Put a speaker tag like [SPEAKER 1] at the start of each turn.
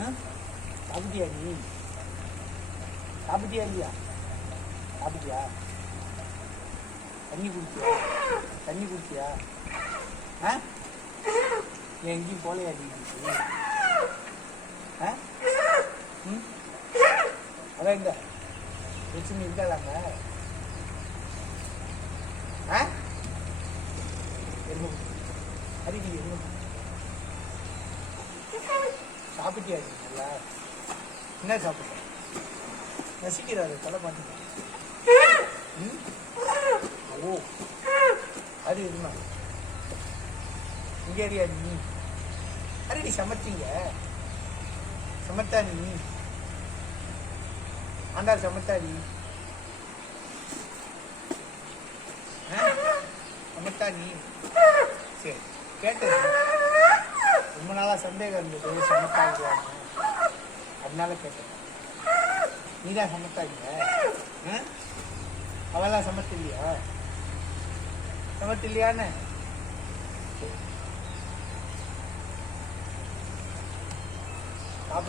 [SPEAKER 1] ஆ? சாப்பிட்டியா நீ? சாப்பிட்டியா இல்லையா? சாப்பிட்டியா தண்ணி குடிச்சியா? தண்ணி குடிச்சியா? ஆ? ஏன் எங்கேயும் போலையா நீ ஆ? ம்? அதான் எங்க லட்சுமி இருக்காளாங்க. ஆ? என்ன அரிடி என்ன சாப்பிட்டியா நீ என்ன சாப்பிட்ட? ரசிக்கிறாரு தலை மாட்டேங்க ஓ அது இருமா இங்கே அறியா நீ? அரிடி சமைச்சிங்க சமத்தா நீ ஆண்டார் சமத்தா நீ சமத்தா நீ சரி கேட்டது ಸಂದೇಹಗಳು ಸಮಸ್ಯೆ ಆಗಿದೆ ಅದನ್ನೆಲ್ಲ ಕೇಳ್ತ ನೀನೇ ಸಮಸ್ಯೆ ಆಗಿದೆ ಅವೆಲ್ಲ ಸಮಸ್ಯೆ ಇದೆಯಾ ಸಮಸ್ಯೆ ಇದೆಯಾನೆ ಪಾಪ